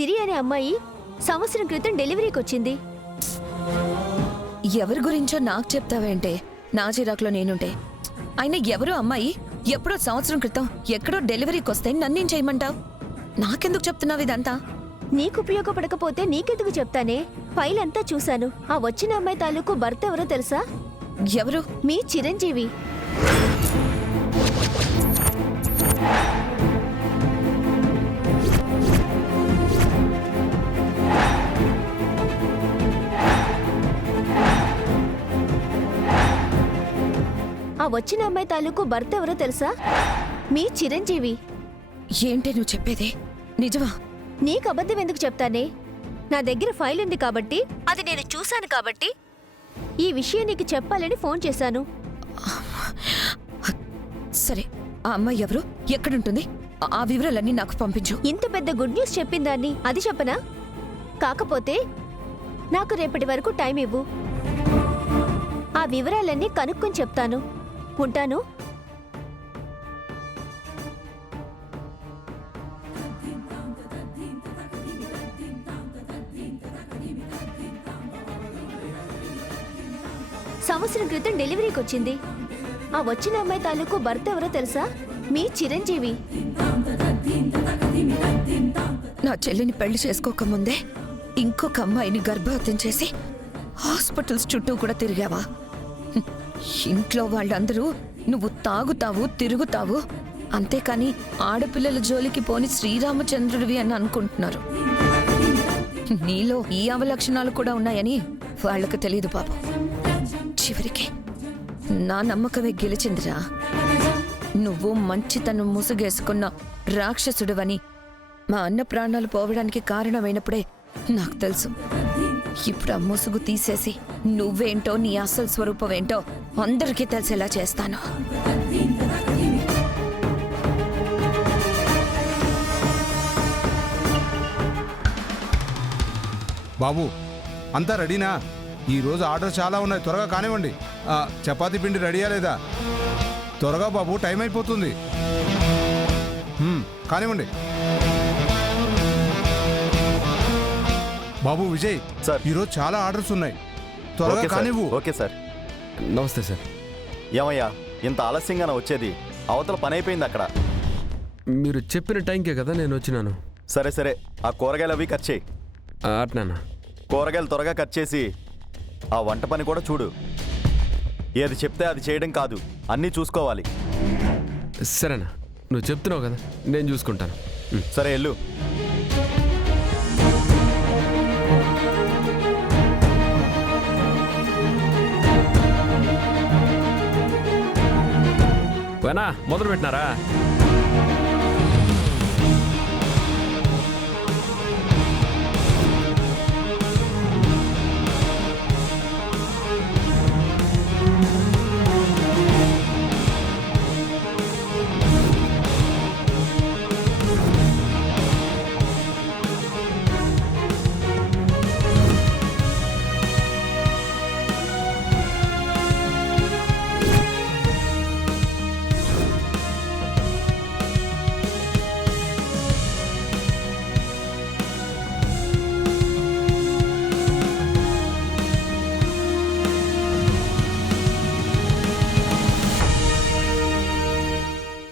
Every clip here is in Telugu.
సిరి అనే అమ్మాయి సంవత్సరం క్రితం డెలివరీకి వచ్చింది. ఎవరి గురించో నాకు చెప్తావేంటే? నా చిరాకులో నేనుంటే. అయినా ఎవరో అమ్మాయి ఎప్పుడో సంవత్సరం క్రితం ఎక్కడో డెలివరీకి వస్తే నన్నేం చేయమంటావు? నాకెందుకు చెప్తున్నావు ఇదంతా? నీకు ఉపయోగపడకపోతే నీకెందుకు చెప్తానే? ఫైల్ అంతా చూశాను. ఆ వచ్చిన అమ్మాయి తాలూకు భర్త ఎవరో తెలుసా? ఎవరు? మీ చిరంజీవి. ఆ వచ్చిన అమ్మాయి తాలూకు భర్త ఎవరో తెలుసా? మీ చిరంజీవి. ఏంటి నువ్వు చెప్పేది? నిజమా? నీకు అబద్ధం ఎందుకు చెప్తానే? నా దగ్గర ఫైల్ ఉంది కాబట్టి, అది నేను చూశాను కాబట్టి ఈ విషయం నీకు చెప్పాలని ఫోన్ చేశాను. సరే, ఆ అమ్మాయి ఎవరు, ఎక్కడుంటుంది, ఆ వివరాలన్నీ నాకు పంపించు. ఇంత పెద్ద గుడ్ న్యూస్ చెప్పిందాన్ని అది చెప్పనా? కాకపోతే నాకు రేపటి వరకు టైం ఇవ్వు. ఆ వివరాలన్నీ కనుక్కొని చెప్తాను. ఉంటాను. సంవత్సరం క్రితం డెలివరీకి వచ్చింది. ఆ వచ్చిన అమ్మాయి తాలూకు భర్త ఎవరో తెలుసా? మీ చిరంజీవి. నా చెల్లిని పెళ్లి చేసుకోకముందే ఇంకొక అమ్మాయిని గర్భవతం చేసి హాస్పిటల్స్ చుట్టూ కూడా తిరిగావా? ఇంట్లో వాళ్ళందరూ నువ్వు తాగుతావు, తిరుగుతావు, అంతేకాని ఆడపిల్లల జోలికి పోని శ్రీరామచంద్రుడివి అని అనుకుంటున్నారు. నీలో ఈ అవలక్షణాలు కూడా ఉన్నాయని వాళ్ళకు తెలియదు పాపం. చివరికి నా నమ్మకమే గెలిచిందిరా. నువ్వు మంచితనం ముసుగేసుకున్న రాక్షసుడివని మా అన్న ప్రాణాలు పోవడానికి కారణమైనప్పుడే నాకు తెలుసు. ఇప్పుడు ఆ ముసుగు తీసేసి నువ్వేంటో, నీ అసలు స్వరూపమేంటో అందరికీ తెలిసేలా చేస్తాను. బాబు, అంతా రెడీనా? ఈరోజు ఆర్డర్ చాలా ఉన్నాయి, త్వరగా కానివ్వండి. చపాతీ పిండి రెడీయా లేదా? త్వరగా బాబు, టైం అయిపోతుంది. కానివ్వండి. బాబు విజయ్ సార్, ఈరోజు చాలా ఆర్డర్స్ ఉన్నాయి, త్వరగా కానివ్వు. Okay sir. నమస్తే సార్. ఏమయ్యా ఇంత ఆలస్యంగానే వచ్చేది? అవతల పని అయిపోయింది అక్కడ. మీరు చెప్పిన టైంకే కదా నేను వచ్చినాను. సరే సరే, ఆ కూరగాయలు అవి కట్ చేయి. అట్నానా? కూరగాయలు త్వరగా కట్ చేసి ఆ వంట పని కూడా చూడు. ఏది చెప్తే అది చేయడం కాదు, అన్నీ చూసుకోవాలి. సరేనా, నువ్వు చెప్తున్నావు కదా, నేను చూసుకుంటాను. సరే వెళ్ళు. వేనా మొదలు పెట్టినారా?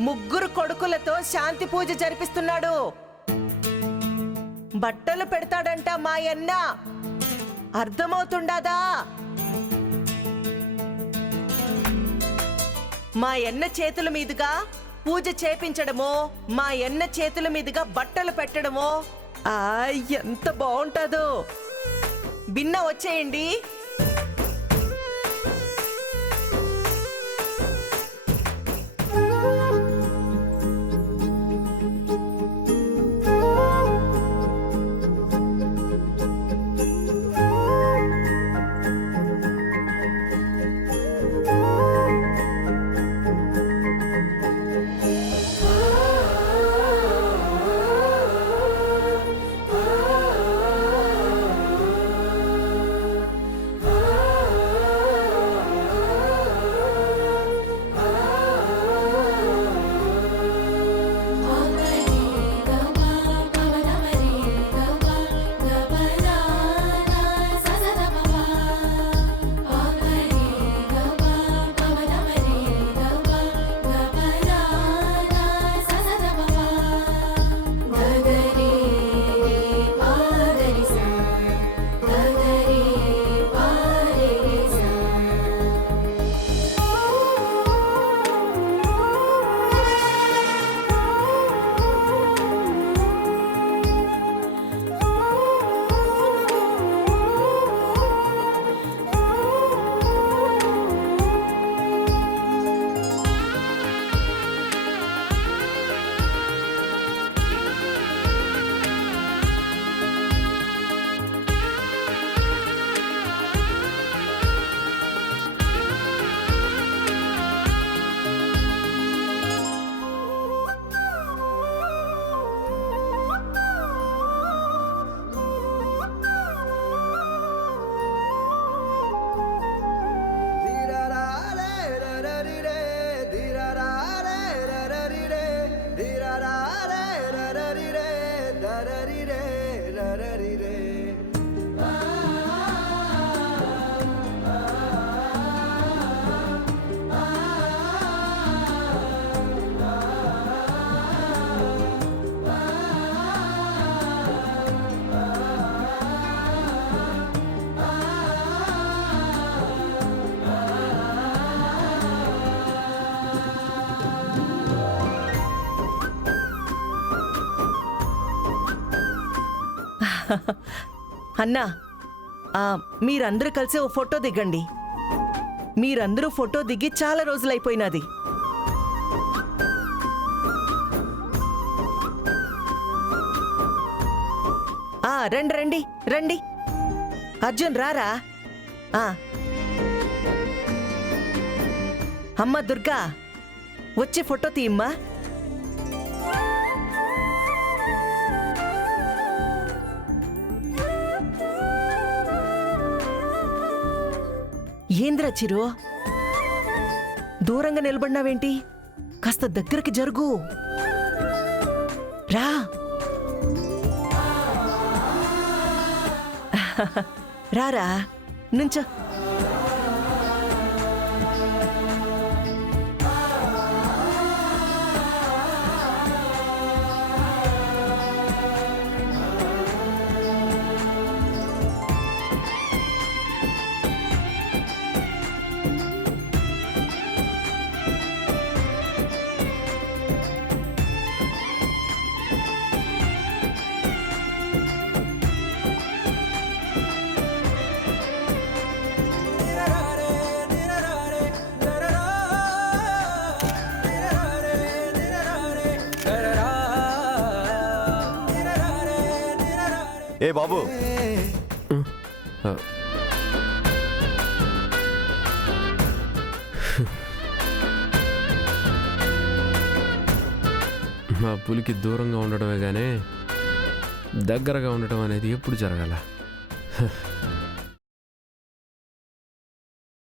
ముగ్గురు కొడుకులతో శాంతి పూజ జరిపిస్తున్నాడు. బట్టలు పెడతాడంట మా అన్న. అర్థమవుతుండదా? మా అన్న చేతుల మీదుగా పూజ చేపించడమో, మా అన్న చేతుల మీదుగా బట్టలు పెట్టడమో ఎంత బాగుంటుందో. భిన్న వచ్చేయండి. అన్నా మీరందరూ కలిసి ఓ ఫోటో దిగండి. మీరందరూ ఫోటో దిగి చాలా రోజులైపోయినది. రండి రండి రండి. అర్జున్ రారా. అమ్మ దుర్గా వచ్చి ఫోటో తీయమ్మా. ఏంద్రా చిరు, దూరంగా నిలబడినావేంటి? కాస్త దగ్గరికి జరుగు. రా రారా నుంచో. ఏ బాబు, మా పులికి దూరంగా ఉండడమే కానీ దగ్గరగా ఉండటం అనేది ఎప్పుడు జరగాల.